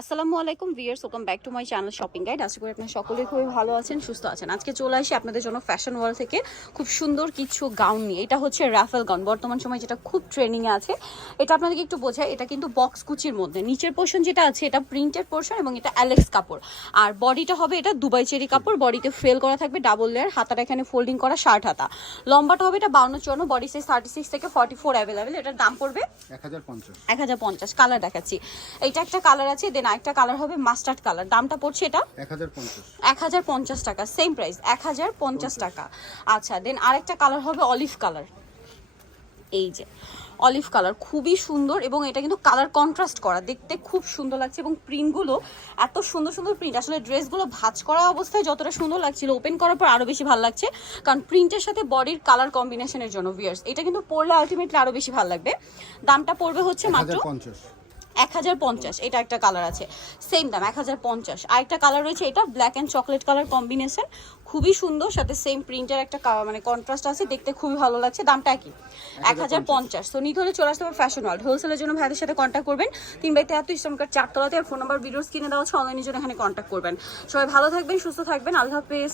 আসসালামু আলাইকুম viewers welcome back to my channel shopping guide. আশা করি আপনারা সকলেই খুবই ভালো আছেন সুস্থ আছেন। আজকে চলে আসি আপনাদের জন্য ফ্যাশন ওয়ার্ল্ড থেকে খুব সুন্দর কিছু গাউন নিয়ে। এটা হচ্ছে রাফেল গাউন। বর্তমান সময় যেটা খুব ট্রেনিংয়ে আছে এটা আপনাদেরকে একটু বোঝায় এটা কিন্তু বক্স কুচির মধ্যে। নিচের পোর্শন যেটা আছে এটা প্রিন্টেড পোর্শন এবং এটা অ্যালেক্স কাপড় আর বডিটা হবে এটা দুবাই চেরি কাপড় বডিতে ফেল করা থাকবে ডাবল লেয়ার হাতাটা এখানে ফোল্ডিং করা শার্ট হাতা। লম্বাটা হবে এটা বাউন্ন চুয়ান্ন বডি সাইজ থার্টি সিক্স থেকে ফর্টি ফোর অ্যাভেলেবেল এটার দাম পড়বে এক হাজার পঞ্চাশ। এক হাজার পঞ্চাশ। কালার দেখাচ্ছি। এইটা একটা কালার আছে দেন আরেকটা কালার হবে মাস্টার্ড কালার। দামটা পড়ছে এটা? এক হাজার পঞ্চাশ। টাকা সেম প্রাইস এক হাজার পঞ্চাশ টাকা। আচ্ছা দেন আরেকটা কালার হবে অলিভ কালার এই যে অলিভ কালার খুবই সুন্দর এবং এটা কিন্তু কালার কন্ট্রাস্ট করা। দেখতে খুব সুন্দর লাগছে এবং প্রিন্টগুলো এত সুন্দর সুন্দর প্রিন্ট আসলে ড্রেসগুলো ভাঁজ করা অবস্থায় যতটা সুন্দর লাগছিল ওপেন করার পর আরও বেশি ভালো লাগছে। কারণ প্রিন্টের সাথে বডির কালার কম্বিনেশনের জন্য ভিয়ার্স এটা কিন্তু পরলে আলটিমেটলি আরও বেশি ভালো লাগবে। দামটা পড়বে হচ্ছে মাত্র পঞ্চাশ। এক হাজার পঞ্চাশ এটা একটা কালার আছে। সেম দাম এক হাজার পঞ্চাশ। আরেকটা কালার রয়েছে এটা black and chocolate colour combination খুবই সুন্দর সাথে সেম প্রিন্টের একটা মানে কন্ট্রাস্ট আছে দেখতে খুবই ভালো লাগছে দামটা কি এক হাজার পঞ্চাশ। তো নিতে হলে চলে আসতে হবে ফ্যাশন ওয়ার্ল্ড হোলসেলের জন্য ভাইদের সাথে কন্ট্যাক্ট করবেন। তিন বাই তেহাত্তর ইসলামকার চারতলাতে আর ফোন নাম্বার ভিডিওস কিনে দেওয়া হচ্ছে অনলাইনের জন্য এখানে কন্ট্যাক্ট করবেন। সবাই ভালো থাকবেন সুস্থ থাকবেন। আল্লাহ হাফেজ।